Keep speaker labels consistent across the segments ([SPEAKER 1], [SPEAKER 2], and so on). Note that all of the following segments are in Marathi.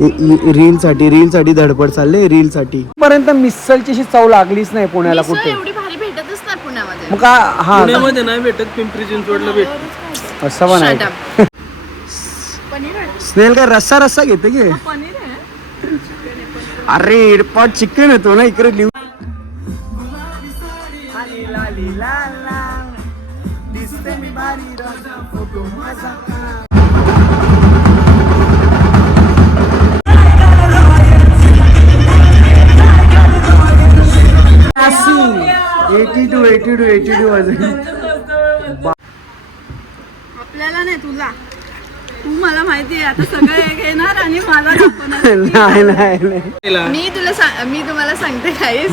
[SPEAKER 1] रील साठी रील साठी धडपड चालले रील साठी पर्यंत मिसलची अशी चव लागलीच नाही पुण्याला
[SPEAKER 2] मिसळ
[SPEAKER 1] कुठे.
[SPEAKER 2] एवढी भारी भेटतच नाही पुण्यामध्ये.
[SPEAKER 1] मग का हा.
[SPEAKER 3] पुण्यामध्ये नाही भेटत पिंपरी चिंचवडला भेट.
[SPEAKER 1] असं पण आहे.
[SPEAKER 2] Shut up. पनीर आहे.
[SPEAKER 1] स्नेल काय रस्सा रस्सा घेते की?
[SPEAKER 2] पनीर आहे.
[SPEAKER 1] अरे इडपॉट चिकन येतो ना इकडे लिहू eighty two eighty two eighty two
[SPEAKER 2] आपल्याला नाही तुला. तू मला माहिती आहे आता सगळं येणार आणि मला दाखवणार.
[SPEAKER 1] नाही नाही नाही.
[SPEAKER 2] मी तुला सांग मी तुम्हाला सांगते काहीच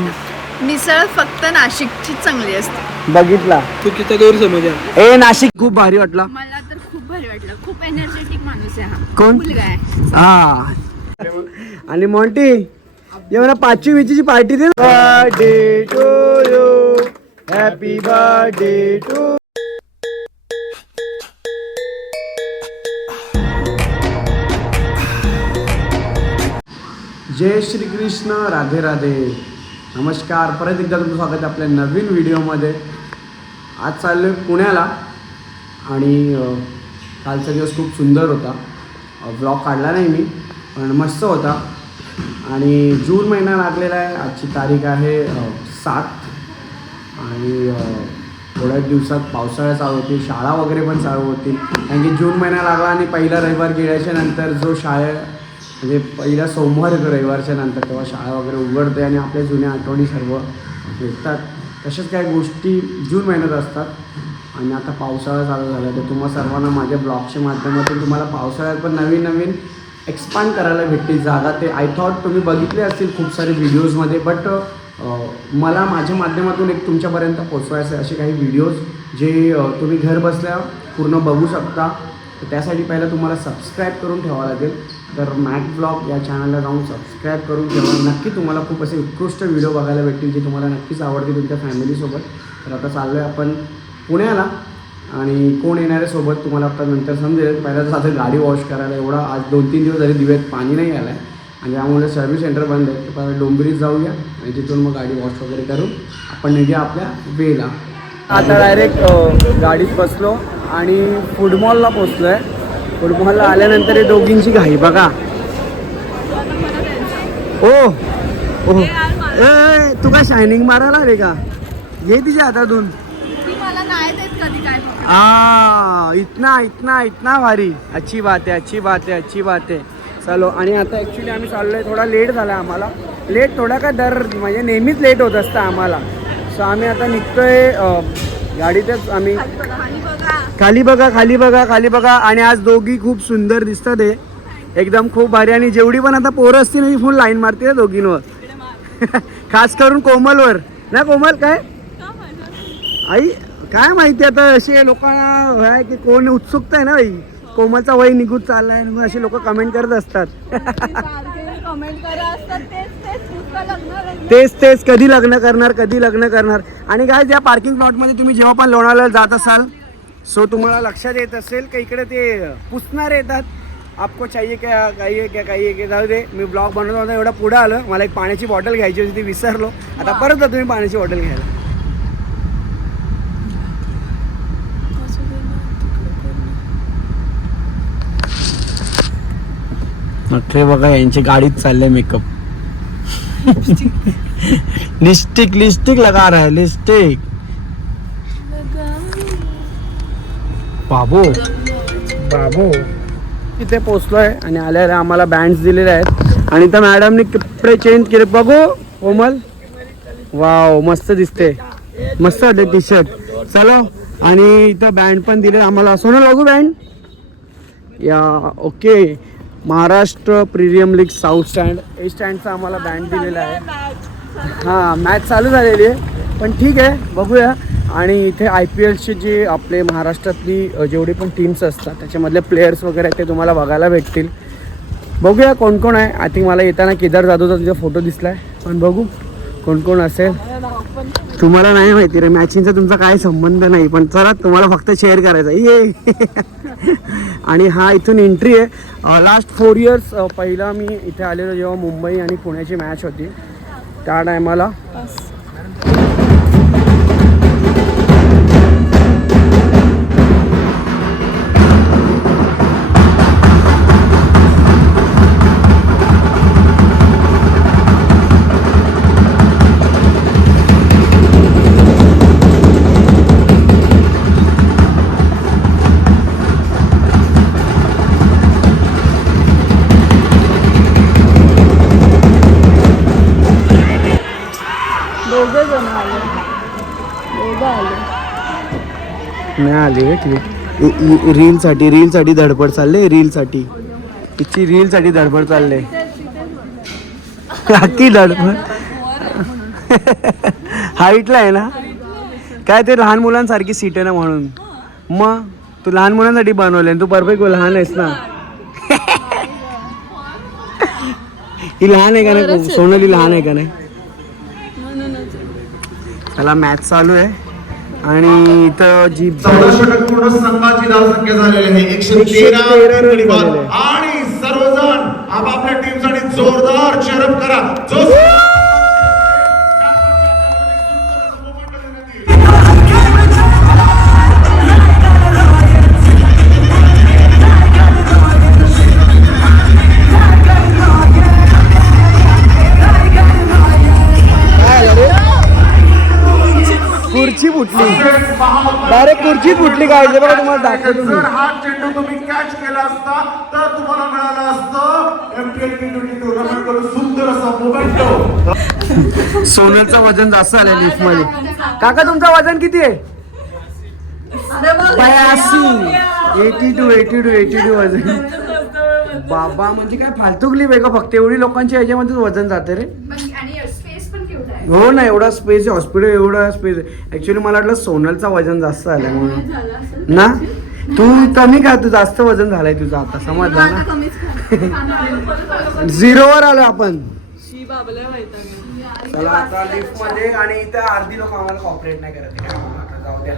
[SPEAKER 2] मिसळ फक्त नाशिकचीच चांगली असते.
[SPEAKER 1] बघितला.
[SPEAKER 3] चुकीचा गैरसमज आहे?
[SPEAKER 1] ए नाशिक खूप भारी वाटला.
[SPEAKER 2] मला तर खूप भारी वाटलं. खूप एनर्जेटिक माणूस आहे हा.
[SPEAKER 1] कोण?
[SPEAKER 2] मुलगा आहे.
[SPEAKER 1] हा. आणि मॉन्टी ये मला पाचवी विचीची party they birthday to you happy birthday to जय श्री कृष्ण राधे राधे. नमस्कार. परत एकदा तुमचं स्वागत आहे आपल्या नवीन व्हिडिओमध्ये. आज चाललो आहे पुण्याला आणि कालचा दिवस खूप सुंदर होता. ब्लॉग काढला नाही मी पण मस्त होता. आणि जून महिना लागलेला आहे. आजची तारीख आहे सात. आणि थोड्याच दिवसात पावसाळा चालू होतील शाळा वगैरे पण चालू होतील. कारण की जून महिना लागला आणि पहिला रविवार गेल्याच्यानंतर जो शाळे म्हणजे पहिला सोमवार येतो रविवारच्या नंतर तेव्हा शाळा वगैरे उघडते आणि आपल्या जुन्या आठवणी सर्व भेटतात. तशाच काही गोष्टी जून महिन्यात असतात. आणि आता पावसाळा चालू झाला. तर तुम्हा सर्वांना माझ्या ब्लॉगच्या माध्यमातून तुम्हाला पावसाळ्यात पण नवीन नवीन एक्सपांड करायला भेटतील जागा. ते आय थॉट तुम्ही बघितले असतील खूप सारे व्हिडिओजमध्ये बट मला माझ्या माध्यमातून एक तुमच्यापर्यंत पोचवायचे असे काही व्हिडिओज जे तुम्ही घर बसल्या पूर्ण बघू शकता. तर त्यासाठी पहिलं तुम्हाला सबस्क्राईब करून ठेवावं लागेल. तर मॅक ब्लॉग या चॅनलला जाऊन सबस्क्राईब करून ठेवा. नक्की तुम्हाला खूप असे उत्कृष्ट व्हिडिओ बघायला भेटतील जे तुम्हाला नक्कीच आवडतील तुमच्या फॅमिलीसोबत तर आता चाललो आहे आपण पुण्याला. आणि कोण येणार आहे सोबत तुम्हाला आता नंतर समजेल. पहिला तर आता गाडी वॉश करायला एवढा आज दोन तीन दिवस झाले दिवेत पाणी नाही आलं आहे आणि त्यामुळे सर्व्हिस सेंटर बंद आहे. तर डोंबिरीत जाऊया आणि तिथून मग गाडी वॉश वगैरे करून आपण निघूया आपल्या वेला. आता डायरेक्ट गाडीत बसलो आणि फुटबॉलला पोचलो आहे फुटबॉलला आल्यानंतर हे दोघींची घाई बघा. ओ ओ. ए तू काय शायनिंग मारायला रे का? घे तिच्या हातातून.
[SPEAKER 2] दोन कधी काय.
[SPEAKER 1] आ इतना इतना इतना भारी. अच्छी बात आहे अच्छी बात आहे अच्छी बात आहे. चलो आणि आता ॲक्च्युली आम्ही चाललोय थोडा लेट झाला आम्हाला. लेट थोडा का दर म्हणजे नेहमीच लेट होत असतं आम्हाला. सो आम्ही आता निघतोय गाडीतच आम्ही. खाली बघा खाली बघा. खाली बघा आणि आज दोघी खूप सुंदर दिसतात हे. एकदम खूप भारी. आणि जेवढी पण आता पोरं असतील ना फुल लाईन मारते दोघींवर. खास करून कोमलवर. ना कोमल काय? आई काय माहिती आता असे लोकांना आहे की कोण उत्सुकता आहे ना बाई? कोमलचा वय निघून चाललाय म्हणून असे लोक कमेंट करत असतात.
[SPEAKER 2] कमेंट करा असतात तेच तेच नुसतं लग्न
[SPEAKER 1] तेच तेच कधी लग्न करणार कधी लग्न करणार. आणि काय या पार्किंग प्लॉटमध्ये तुम्ही जेव्हा पण लोणावळ्याला जात असाल सो तुम्हाला लक्षात येत असेल का इकडे ते पुसणार येतात. आपको चाहिए क्या काही क्या काही क्या जाऊ दे. मी ब्लॉग बनवत होता एवढा पुढं आलं. मला एक पाण्याची बॉटल घ्यायची होती ती विसरलो. आता परत जा तुम्ही पाण्याची बॉटल घ्यायला. ते बघा यांची गाडीत चालले मेकअप लिस्टिक लिस्टिक लगा रहा है लिस्टिक बाबू बाबू. इथे पोचलोय आणि आल्याला आम्हाला बँड्स दिलेले आहेत. आणि त्या मॅडमने कपडे चेंज केले. बघू कोमल. वाव मस्त दिसते. मस्त वाटते टी शर्ट चलो आणि इथं बँड पण दिले आम्हाला सोनल बघू बँड या okay Maharashtra premier league south stand A स्टँडचा आम्हाला बँड दिलेला आहे हां मॅच चालू झालेली आहे. पण ठीक आहे बघूया. आणि इथे आय पी एलची जी आपले महाराष्ट्रातली जेवढी पण टीम्स असतात त्याच्यामधले प्लेयर्स वगैरे ते तुम्हाला बघायला भेटतील. बघूया कोण कोण आहे. आय थिंक मला येताना केदार जाधवचा तुझा फोटो दिसला आहे पण बघू. कोण कोण असेल? तुम्हाला नाही माहिती रे मॅचिंगचा तुमचा काय संबंध नाही पण चला तुम्हाला फक्त शेअर करायचा. ये. आणि हा इथून एंट्री आहे. लास्ट फोर इयर्स पहिला मी इथे आलेलो जेव्हा मुंबई आणि पुण्याची मॅच होती. त्या टायमाला नाही आली रे ठीक रीलसाठी रीलसाठी धडपड चालले रीलसाठी. तिची रीलसाठी धडपड चालले. अख्खी धडपड. हाईटला आहे ना? काय ते लहान मुलांसारखी सीट आहे ना म्हणून. मग तू लहान मुलांसाठी बनवले तू परफेक्ट लहान आहेस ना. ही लहान आहे का नाही? सोनाली लहान आहे का नाही? त्याला मॅच चालू आहे. आणि इथं जी
[SPEAKER 4] चौदा षटक पूर्ण संघाची धावसंख्या झालेली आहे. एकशे तेरा. आणि सर्वजण आपापल्या टीमसाठी जोरदार चेअरअप करा. जो
[SPEAKER 1] फुटली काय ते बघा तुम्हाला दाखवतो मी.
[SPEAKER 4] जर हा चेंडू तुम्ही कॅच केला असता तर तुम्हाला मिळालं असतं एमपीएल टी ट्वेंटी टुर्नामेंटकडून सुंदर असा मोमेंटो
[SPEAKER 1] सोनलचं वजन जास्त आलंय लिफ्टमध्ये. काका तुमचं वजन किती आहे? बयासी eighty two eighty two eighty two वजन. बाबा म्हणजे काय फालतू क्लिप आहे का फक्त एवढी लोकांच्या ह्याच्यामध्येच वजन जाते रे.
[SPEAKER 5] आणि स्पेस पण केवढा आहे
[SPEAKER 1] हो ना एवढा स्पेस आहे हॉस्पिटल एवढा स्पेस आहे. ऍक्च्युली मला वाटलं सोनलचा वजन जास्त आलाय म्हणून. ना? तू कमी का तू जास्त वजन झालाय तुझं आता समजलं ना? झिरोवर आलो आपण. चला आता लिफ्टमध्ये आणि इथं अर्धी लोक आम्हाला कॉपरेट नाही करत. आहे. आता जाऊ द्या.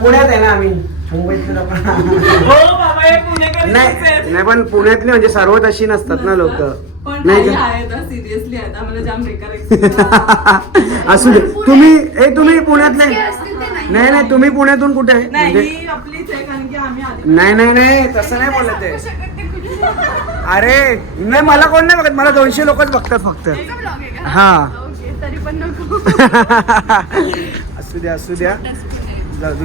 [SPEAKER 1] पुण्यात आहे ना आम्ही? मुंबईतले लोक. नाही नाही पण पुण्यातले म्हणजे सर्व तशी नसतात ना लोक. नाही का?
[SPEAKER 2] आहेत सिरियसली आहेत आम्हाला जाम बेकार experience.
[SPEAKER 1] असू दे. तुम्ही ए तुम्ही पुण्यातले
[SPEAKER 5] नाही.
[SPEAKER 1] नाही. नाही तुम्ही पुण्यातून कुठे आहे?
[SPEAKER 2] नाही
[SPEAKER 1] म्हणजे
[SPEAKER 2] ही आपलीच आहे कारण की आम्ही आधी
[SPEAKER 1] नाही नाही नाही तसं नाही बोलत आहे. अरे नाही मला कोण नाही बघत. मला दोनशे लोकच बघतात फक्त. हा.
[SPEAKER 5] ओके तरी पण नको.
[SPEAKER 1] असू द्या असू द्या.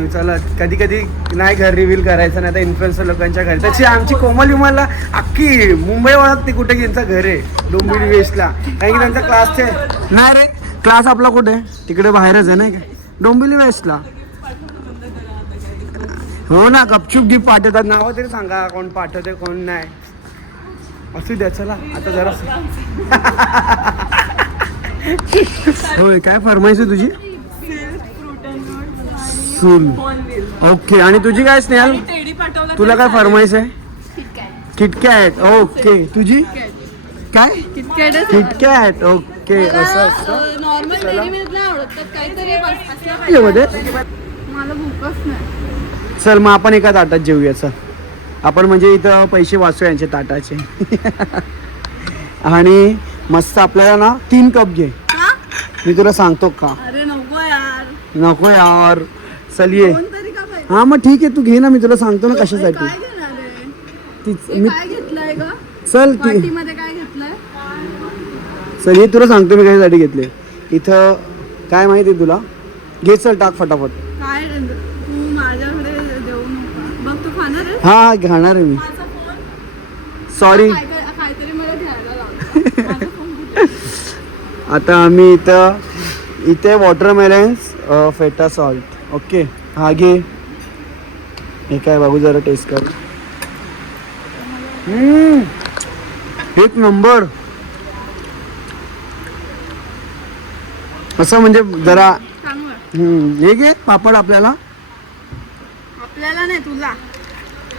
[SPEAKER 1] चला कधी कधी नाही घर रिव्हील करायचं नाही तर इन्फ्लुएन्सर लोकांच्या घरी. त्याची आमची कोमल विमलला अख्खी मुंबई ओळखते कुठे त्यांचं घर आहे डोंबिवली वेस्टला. कारण की त्यांचा क्लास नाही रे क्लास आपला कुठे? तिकडे बाहेरच आहे नाही का? डोंबिवली वेस्टला. हो ना गपचूप गिफ्ट पाठवतात. नावं तरी सांगा कोण पाठवते कोण नाही. असू द्या चला आता जरा होय काय आहे तुझी? सून ओके आणि तुझी काय स्नेहल?
[SPEAKER 2] आणि टेडी पाठवला
[SPEAKER 1] तुला काय फरमाईश आहे? किटकॅट. ओके. तुझी? काय?
[SPEAKER 2] KitKat
[SPEAKER 1] KitKat okay. असं असतं चल. मग आपण एका ताटात जेऊया चल. आपण म्हणजे इथं पैसे वाचू यांचे ताटाचे. आणि मस्त आपल्याला ना तीन कप घे. मी तुला सांगतो का?
[SPEAKER 2] अरे नको यार.
[SPEAKER 1] नको यार चल ये
[SPEAKER 2] कोण तरी का पाहिजे?
[SPEAKER 1] हा मग ठीक आहे तू घे ना मी तुला सांगतो ना कशासाठी.
[SPEAKER 2] घेणार
[SPEAKER 1] तीच मी चल ती चल हे तुला सांगतो मी कशासाठी घेतले इथं काय माहिती तुला? घे चल टाक फटाफट. हा घालणार आहे मी. सॉरी? आता आम्ही इथं इथे वॉटरमेलन्स फेटा सॉल्ट ओके हा घे. हे काय बाबू जरा टेस्ट कर. एक नंबर असं म्हणजे जरा हे घे पापड आपल्याला.
[SPEAKER 2] आपल्याला नाही तुला.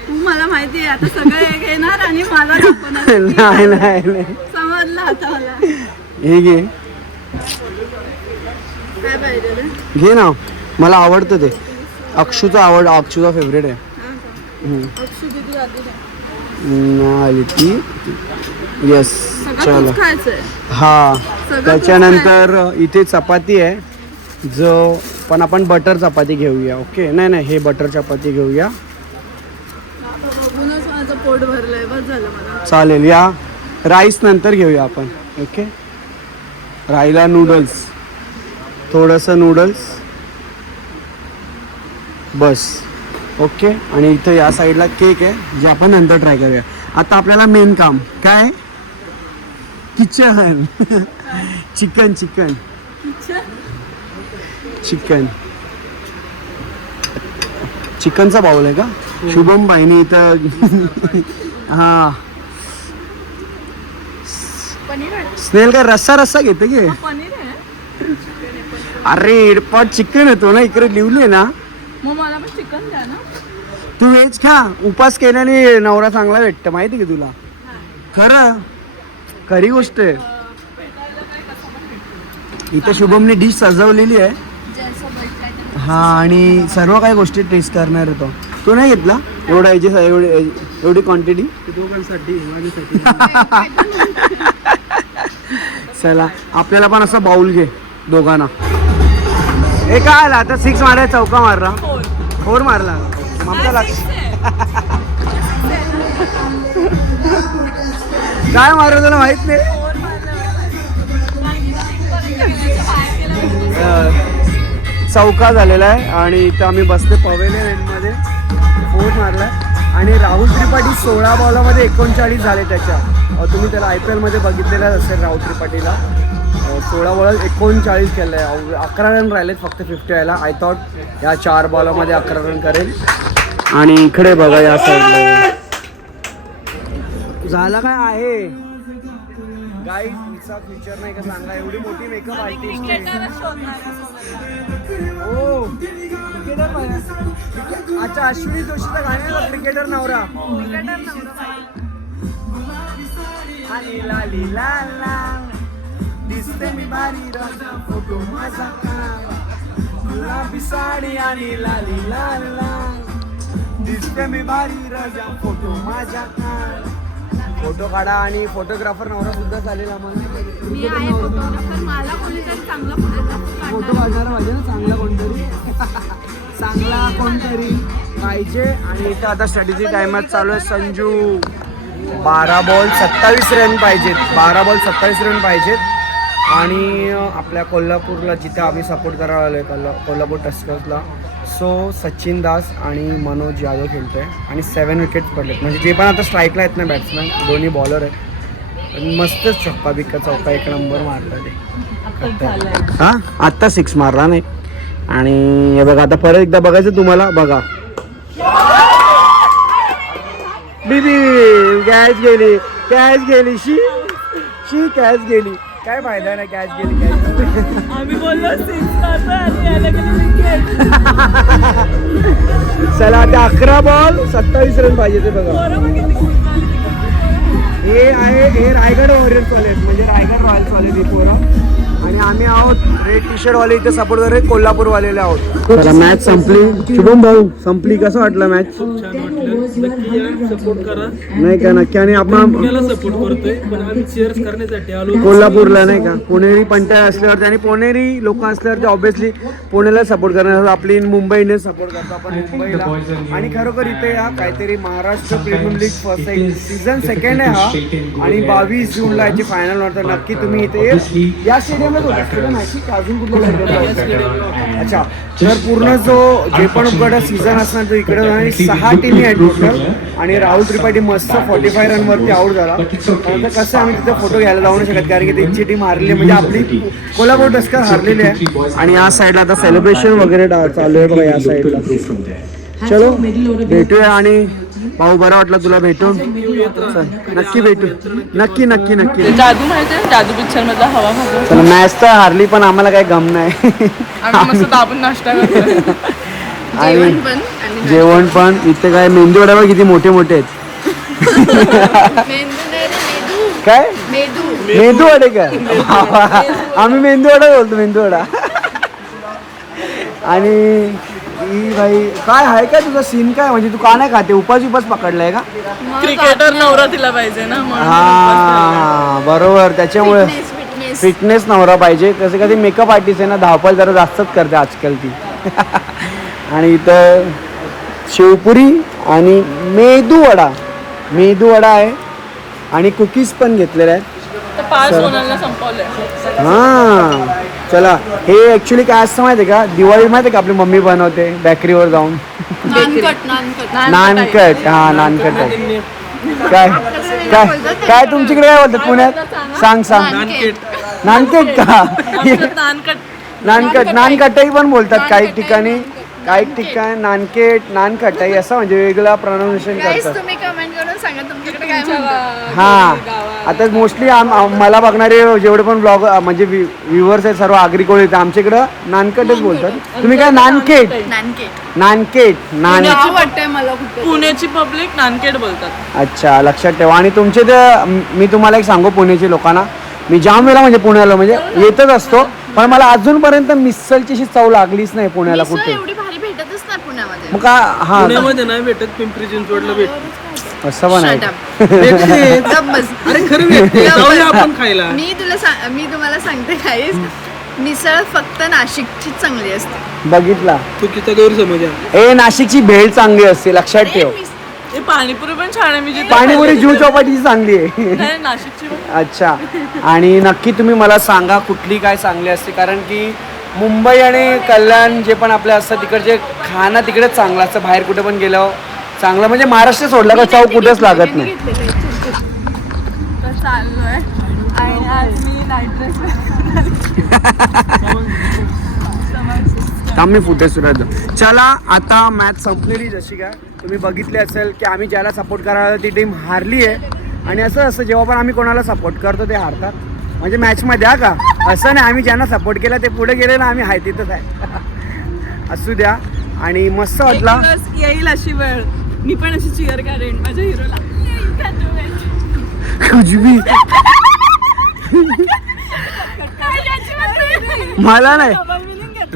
[SPEAKER 2] तू मला माहिती आहे आता सगळं हे घेणार आणि मला दाखवणार
[SPEAKER 1] नाही नाही नाही.
[SPEAKER 2] समजलं आता मला.
[SPEAKER 1] हे घे.
[SPEAKER 2] काय पाहिजे रे?
[SPEAKER 1] घे ना. मला आवडतं ते. अक्षूचा आवड अक्षूचा फेवरेट आहे.
[SPEAKER 2] हा?
[SPEAKER 1] हम्म.
[SPEAKER 2] अक्षू किती
[SPEAKER 1] आली ती येस
[SPEAKER 2] सगळं
[SPEAKER 1] चलो.
[SPEAKER 2] तूच खायचंय.
[SPEAKER 1] हा. त्याच्यानंतर इथे चपाती आहे. जो पण आपण बटर चपाती घेऊया ओके नाही नाही हे बटर चपाती घेऊया.
[SPEAKER 2] बघूनच माझं पोट भरलंय बस झालं मला.
[SPEAKER 1] चालेल या. राईस नंतर घेऊया आपण ओके राईला नूडल्स थोडंसं नूडल्स बस. ओके? आणि इथं या साईडला केक आहे जे आपण नंतर ट्राय करूया. आता आपल्याला मेन काम काय? किचन चिकन चिकन चिकन चिकनचा बाऊल आहे का? शुभम बाईनी इथं हा. स्नेल काय रस्सा रस्सा घेते की? अरे इडपॉट चिकन येतो ना इकडे लिवले ना.
[SPEAKER 2] मग मला पण चिकन द्या ना.
[SPEAKER 1] तू व्हेज खा. उपास केल्याने नवरा चांगला भेटतं. माहिती का तुला? खरं. खरी गोष्ट आहे. इथं शुभमने डिश सजवलेली आहे. हा आणि सर्व काही गोष्टी टेस्ट करणार होतो तू. नाही घेतला? एवढा याची एवढी एवढी क्वांटिटी
[SPEAKER 3] दोघांसाठी माझ्यासाठी.
[SPEAKER 1] चला. आपल्याला पण असं बाऊल घे दोघांना. हे काय आला आता सिक्स मारला चौका मारला. फोर मारला. मग आमचं लक्ष. काय मारलं तुला माहीत नाही? चौका झालेला आहे आणि इथं आम्ही बसते पवेलियनमध्ये. फोर मारलाय आणि राहुल त्रिपाठी सोळा बॉलामध्ये एकोणचाळीस झाले त्याच्या. तुम्ही त्याला आय पी एलमध्ये बघितलेलं असेल राहुल त्रिपाठीला. सोळा बॉलात एकोणचाळीस केलं आहे अकरा रन राहिलेत फक्त फिफ्टी यायला आय थॉट या चार बॉलामध्ये अकरा रन करेल. आणि इकडे बघा या साईडला झाला काय आहे? गाईड तिचा फ्युचर नाही का चांगला? एवढी मोठी मेकअप आर्टिस्ट आहे. क्रिकेटर पाहिजे. अच्छा अश्विनी जोशीचं गाणं आहे क्रिकेटर नवरा. ला ला. दिसते मी भारी राजा फोटो माझा. गुलाबी साडी आणि लाली ला ला. दिसते मी भारी राजा फोटो माझ्या काळा. फोटो काढा आणि फोटोग्राफर नवरा सुद्धा चालेल आम्हाला
[SPEAKER 2] मी आहे फोटोग्राफर मला कोणीतरी चांगला फोटोग्राफर
[SPEAKER 1] फोटो काढणारा पाहिजे ना चांगला कोणतरी. चांगला कोणतरी पाहिजे. आणि इथं आता स्ट्रॅटेजी टाइमात चालू आहे संजू. बारा बॉल सत्तावीस रन पाहिजेत. बारा बॉल सत्तावीस रन पाहिजेत. आणि आपल्या कोल्हापूरला जिथे आम्ही सपोर्ट करायला आलो आहे कोल्हा कोल्हापूर टस्कर्सला सो सचिन दास आणि मनोज यादव खेळतोय आणि सेवन विकेट्स पडलेत. म्हणजे जे पण आता स्ट्राईकला आहेत ना बॅट्समॅन दोन्ही बॉलर आहेत. आणि मस्तच छक्का बिक्का चौका एक नंबर मारला ते. हा? आत्ता सिक्स मारला नाही. आणि हे बघा आता परत एकदा बघायचं तुम्हाला बघा. बीबी कॅच गेली कॅच गेली शी शी कॅच गेली. काय फायदा नाही कॅच गेली कॅच
[SPEAKER 2] आम्ही बोललो.
[SPEAKER 1] चला ते अकरा बॉल सत्तावीस रन पाहिजे ते बघा. हे आहे हे रायगड वॉरियर्स वाले आहेत, म्हणजे रायगड रॉयल्स वाले ती पोरं. आणि आम्ही आहोत रेड टी शर्ट वाले इथे सपोर्ट करत कोल्हापूर वालेले आहोत मॅच संपली. शुभम भाऊ संपली. कसं वाटलं मॅच
[SPEAKER 3] नक्की या सपोर्ट करा.
[SPEAKER 1] नाही का नक्की. आणि आपण
[SPEAKER 3] पुण्याला सपोर्ट करतोय पण आम्ही चेअर्स करण्यासाठी आलो
[SPEAKER 1] कोल्हापूरला नाही का? पुणेरी पंचायत असल्यावरती आणि पुणेरी लोक असल्यावरती ऑब्विसली पुण्याला सपोर्ट करणार. आपली मुंबई इंडियन्स सपोर्ट करतो आपण मुंबईला. आणि खरोखर इथे हा काहीतरी Maharashtra premier league first season second आहे हा. आणि बावीस जूनला याची फायनल होतं नक्की तुम्ही इथे या स्टेडियमलाच होता. स्टेडियम आहे की अजून कुठल्या स्टेडियम अच्छा तर पूर्ण जो जे पण उपगड सीझन असणार तो इकडे होणार. आणि सहा टीमी आहेत. टोटल आणि राहुल त्रिपाठी मस्त फॉर्टी फाय रनवरती आउट झाला. त्यानंतर कसं आम्ही तिथे फोटो घ्यायला जाऊ नाही शकत कारण की त्यांची टीम हारली म्हणजे आपली कोल्हापूर टस्कर हारलेली आहे. आणि या साईडला आता सेलिब्रेशन वगैरे चालू आहे बघा या साईडला चलो भेटूया आणि भाऊ बरा वाटला तुला भेटून? नक्की भेटू. नक्की नक्की नक्की.
[SPEAKER 2] जादू माहिती आहे? जादू पिक्चर मधला हवा
[SPEAKER 1] मॅच तर हारली पण आम्हाला काही गम नाही.
[SPEAKER 2] आम्ही मस्त दाबून नाश्ता करतो
[SPEAKER 1] आणि
[SPEAKER 2] जेवण पण आणि
[SPEAKER 1] जेवण पण. इथे काय मेंदू वडा बघ किती मोठे मोठे आहेत?
[SPEAKER 5] मेंदू नाही रे मेंदू.
[SPEAKER 1] काय?
[SPEAKER 5] मेंदू.
[SPEAKER 1] मेंदू वडे का? आम्ही मेंदू वडा बोलतो मेंदू वडा. आणि भाई काय आहे काय तुझं सीन काय? म्हणजे तू का नाही खाते? उपास उपास पकडलाय का?
[SPEAKER 2] क्रिकेटर नवरा तिला पाहिजे ना
[SPEAKER 1] हा बरोबर. त्याच्यामुळे
[SPEAKER 2] फिटनेस
[SPEAKER 1] फिटनेस नवरा पाहिजे. कसे कधी मेकअप आर्टिस्ट आहे ना धावपळ जरा जास्तच करते आजकाल ती. आणि इथं शेवपुरी आणि मेदू वडा. मेदू वडा आहे आणि कुकीज पण घेतलेले आहेत. हा. चला. हे ऍक्च्युली काय असतं माहिती आहे का? दिवाळी माहिती आहे का आपली मम्मी बनवते बेकरीवर जाऊन?
[SPEAKER 2] नानकट नानकट.
[SPEAKER 1] नानकट. हा नानकट आहे. काय? काय? काय तुमच्याकडे काय बोलतात पुण्यात? सांग सांग. नानकेट का?
[SPEAKER 2] नानकट.
[SPEAKER 1] नानकट. नानकटाई पण बोलतात काही ठिकाणी. काही ठिकाणी नानकेट नानकटाई असं म्हणजे वेगळं प्रोनाऊन्सिएशन करतात.
[SPEAKER 2] तुम्ही कमेंट करून सांगा तुमच्याकडे काय म्हणतात.
[SPEAKER 1] हा. आता मोस्टली मला बघणारे जेवढे पण ब्लॉग म्हणजे व्ह्युअर्स आहेत सर्व आगरी कोळी आहेत आमच्याकडं नानकटच बोलतात. तुम्ही काय नानकेट
[SPEAKER 2] नानकेट
[SPEAKER 1] नानकेट नान
[SPEAKER 2] नाव वाटतंय मला कुठे पुण्याची पब्लिक नानकेट बोलतात.
[SPEAKER 1] अच्छा लक्षात ठेवा. आणि तुमचे ते मी तुम्हाला एक सांगू पुण्याच्या लोकांना. मी जाम वेळा म्हणजे पुण्याला म्हणजे येतच असतो. पण मला अजूनपर्यंत मिसळची अशी चव लागलीच नाही पुण्याला कुठे
[SPEAKER 2] एवढी भारी भेटतच नाही पुण्यामध्ये
[SPEAKER 1] मग का हा
[SPEAKER 3] पुण्यामध्ये नाही भेटत पिंपरी चिंचवडला भेटत.
[SPEAKER 1] असं पण आहे
[SPEAKER 3] भेटते.
[SPEAKER 2] गप्प बस.
[SPEAKER 3] अरे खरं भेटते.
[SPEAKER 2] गप्प
[SPEAKER 3] जाऊया
[SPEAKER 2] बस.
[SPEAKER 3] आपण खायला.
[SPEAKER 2] मी तुला सांग मी तुम्हाला सांगते काहीच मिसळ फक्त नाशिकची चांगली असते.
[SPEAKER 1] बघितला.
[SPEAKER 3] चुकीचा गैरसमज आहे.
[SPEAKER 1] ए नाशिकची भेळ चांगली असते लक्षात ठेव.
[SPEAKER 2] हे पाणीपुरी पण छान आहे मी जिथे
[SPEAKER 1] पाणीपुरी जीव चौपाटीची चांगली आहे.
[SPEAKER 2] नाही, नाशिकची पण.
[SPEAKER 1] अच्छा. आणि नक्की तुम्ही मला सांगा कुठली काय चांगली असते कारण की मुंबई आणि कल्याण जे पण आपलं असतं तिकडचे खाणं तिकडे चांगलं असतं बाहेर कुठे पण गेलो चांगलं. म्हणजे महाराष्ट्र सोडलं का चव कुठेच लागत नाही.
[SPEAKER 2] तर चाललोय आणि आज मी नाईट ड्रेस
[SPEAKER 1] थांब मी फुटेज सुरू चला आता मॅच संपलेली जशी काय. तुम्ही बघितले असेल की आम्ही ज्याला सपोर्ट करायला ती टीम हारली आहे आणि असं असं जेव्हा पण आम्ही कोणाला सपोर्ट करतो ते हारतात. म्हणजे मॅचमध्ये हा का? असं नाही आम्ही ज्यांना सपोर्ट केला ते पुढे गेले ना आम्ही हाय तिथंच आहे. असू द्या. आणि मस्त वाटला.
[SPEAKER 2] येईल अशी वेळ. मी पण अशी चिअर करेन. माझ्या हिरोला.
[SPEAKER 1] मला नाही.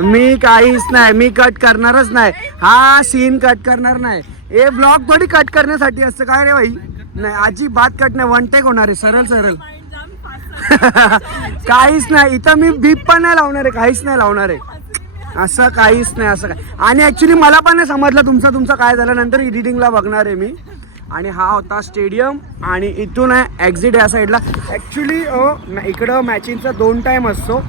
[SPEAKER 1] मी काहीच नाही. मी कट करणारच नाही. हा सीन कट करणार नाही. हे ब्लॉग थोडी कट करण्यासाठी असतं. काय रे भाई नाही अजिबात कट नाही. वन टेक होणार आहे. सरळ सरळ. काहीच नाही. इथं मी बीप पण नाही लावणार आहे. काहीच नाही लावणार आहे. असं काहीच नाही असं काय. आणि ॲक्च्युली मला पण नाही समजलं तुमचं तुमचं काय झालं. नंतर एडिटिंगला बघणार आहे मी. आणि हा होता स्टेडियम आणि इथून आहे एक्झिट या साईडला ॲक्च्युली इकडं मॅचिंगचा दोन टाईम असतो.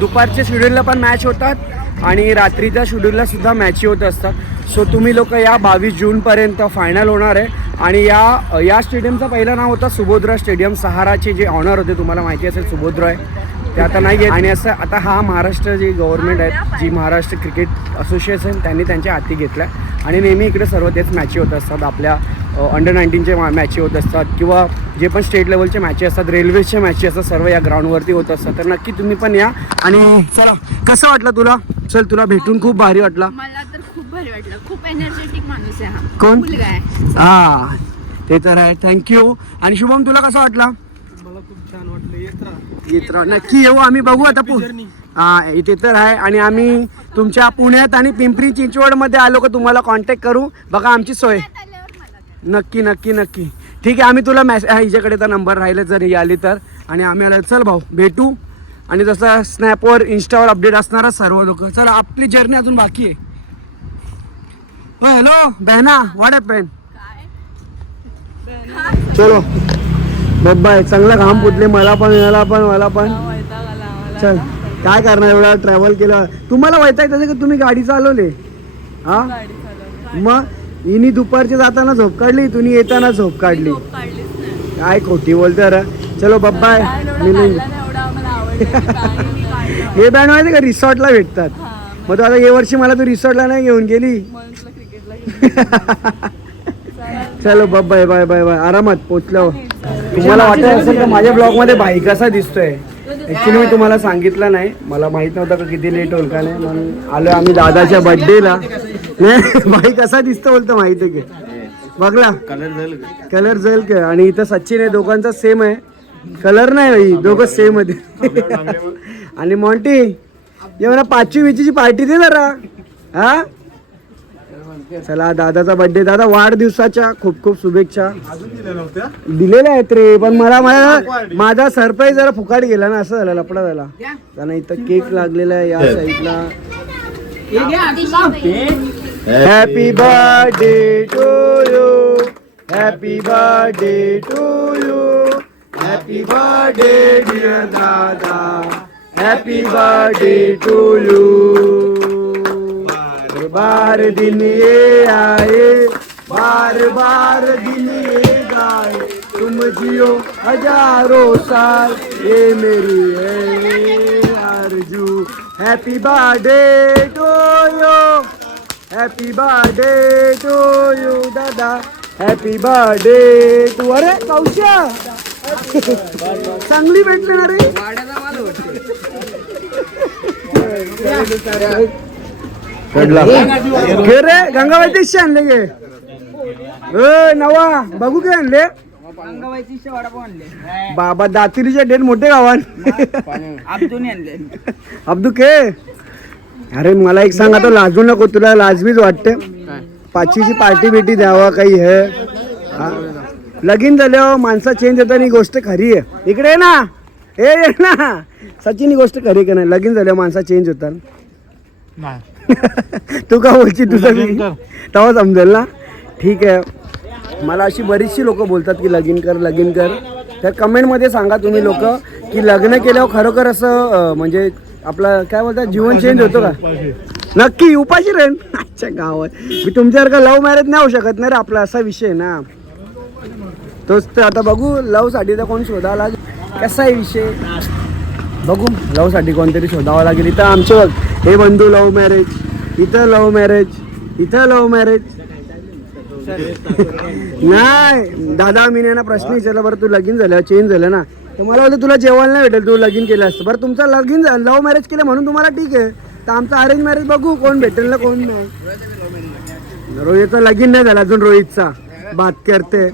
[SPEAKER 1] दुपारच्या शेड्यूलला पण मॅच होतात आणि रात्रीच्या शेड्यूलला सुद्धा मॅची होत असतात. सो तुम्ही लोक या बावीस जूनपर्यंत फायनल होणार आहे. आणि या या स्टेडियमचं पहिलं नाव होतं सुभोद्रा स्टेडियम सहाराचे जे ऑनर होते तुम्हाला माहिती असेल सुभोद्रा आहे. ते आता नाही आणि असं आता हा महाराष्ट्र जी गव्हर्नमेंट आहे जी महाराष्ट्र क्रिकेट असोसिएशन त्यांनी त्यांच्या हाती घेतल्या. आणि नेहमी इकडे सर्व तेच मॅची होत असतात. आपल्या अंडर नाईन्टीनचे मॅची होत असतात किंवा जे पण स्टेट लेवलचे मॅची असतात रेल्वेचे मॅची असतात सर्व या ग्राउंडवरती होत असतात. तर नक्की तुम्ही पण या. आणि चला कसं वाटलं तुला? चल तुला भेटून खूप भारी वाटला.
[SPEAKER 2] मला तर खूप भारी वाटलं. खूप एनर्जेटिक माणूस आहे हा.
[SPEAKER 1] कोण? हा ते तर आहे. थँक्यू आणि शुभम तुला कसं वाटला?
[SPEAKER 3] मला खूप छान वाटलं. येत राहा.
[SPEAKER 1] येत राहा नक्की येऊ आम्ही बघू आता पु हा इथे तर आहे. आणि आम्ही तुमच्या पुण्यात आणि पिंपरी चिंचवडमध्ये आलो का तुम्हाला कॉन्टॅक्ट करू. बघा आमची सोय. नक्की नक्की नक्की. ठीक आहे आम्ही तुला मॅस हिच्याकडे तर नंबर राहिला जर ही आली तर. आणि आम्ही आलो चल भाऊ भेटू. आणि जसं स्नॅपवर इन्स्टावर अपडेट असणारच सर्व लोक. चला आपली जर्नी अजून बाकी आहे. हो हॅलो बहना व्हॉट हॅपन चलो. बाय चांगला घाम पुतले मला पण मला पण. मला पण. चल काय करणार एवढा ट्रॅव्हल केलं? तुम्हाला वैताग त्याचं की? तुम्ही गाडी चालवली. हा? मग हिनी दुपारची जाताना झोप काढली तुम्ही येताना झोप काढली. काय खोटी बोलते रे. चलो बाय. हे बँड माहिती का? रिसॉर्टला भेटतात. मग? तू आता ये वर्षी मला तू रिसॉर्टला नाही घेऊन गेली. चलो बाय बाय बाय बाय. आरामात पोचल्यावर तुम्हाला वाटत असेल तर माझ्या ब्लॉगमध्ये बाईक भाई कसा दिसतोय? ऍक्च्युली मी तुम्हाला सांगितलं नाही. मला माहीत नव्हतं का किती लेट होईल का नाही. म्हणून आलो आम्ही दादाच्या बर्थडेला नाही भाई कसा दिसतो बोलतो माहिती की? बघला. कलर जाईल का? आणि इथं सचिन आहे दोघांचा सेम आहे. कलर नाही भाई दोघं सेम आहे आणि मॉन्टी ये म्हणा पाचवी विचीची पार्टी दे जरा. हा? चला दादाचा बर्थडे दादा वाढदिवसाच्या खूप खूप शुभेच्छा. दिलेल्या आहेत रे पण मला मला माझा सरप्राईज जरा फुकाट गेला ना असं झालं लपडा झाला. कारण इथं केक लागलेला आहे या साईडला. Happy birthday to you happy birthday to you happy birthday dear दादा हॅपी बर्थडे टू यू बार दिन ये आए बार बार दिन ये गाए। तुम जियो हज़ारों साल ये मेरी है आरज़ू। Happy birthday to you happy birthday to you दादा। हॅपी बर्थडे टू अरे कौशा चांगली भेटली ना रे? कडला घे रे गंगाबाई तेच आणले गे. ए नवा बघू काय आणले? बाबा दातिरीचे डेट मोठे गावान अब्दू के? अरे मला एक सांग आता लाजू नको तुला लाजमीच वाटते. पाचवीची पार्टी बिटी द्यावा काही हे. हा? लगीन झाल्यावर माणसं चेंज होतात ही गोष्ट खरी आहे. इकडे ये ना. ए ना. सचिन ही गोष्ट खरी का नाही? लगीन झाल्यावर माणसं चेंज होतात. तू का बोलची तुझं तेव्हा समजेल ना? ठीक आहे. मला अशी बरीचशी लोक बोलतात की लगीन कर लगीन कर. तर कमेंटमध्ये सांगा तुम्ही लोक की लग्न केल्यावर खरोखर असं म्हणजे आपलं काय बोलतात जीवन चेंज होतं का? नक्की उपाशी राहीन. अच्छा गावात. मी तुमच्यासारखं लव्ह मॅरेज नाही होऊ शकत नाही रे आपला असा विषय ना. तोच तर आता बघू लवसाठी तर कोण शोधावं लागेल? कसा आहे विषय. बघू लवसाठी कोणतरी शोधावं लागेल. इथं आमचे बघ हे बंधू लव्ह मॅरेज इथं लव्ह मॅरेज इथं लव्ह मॅरेज. नाही दादा मी ना प्रश्न विचारला बरं तू लगीन झालं चेंज झालं ना. तर मला वाटतं तुला जेवण नाही भेटेल तू लगीन केलं असतं. बरं तुमचं लगीन झालं लव्ह मॅरेज केलं म्हणून तुम्हाला ठीक आहे. तर आमचं अरेंज मॅरेज बघू कोण भेटेल ना कोण नाही. रोहितचं लगीन नाही झालं अजून रोहितचा. बात करते.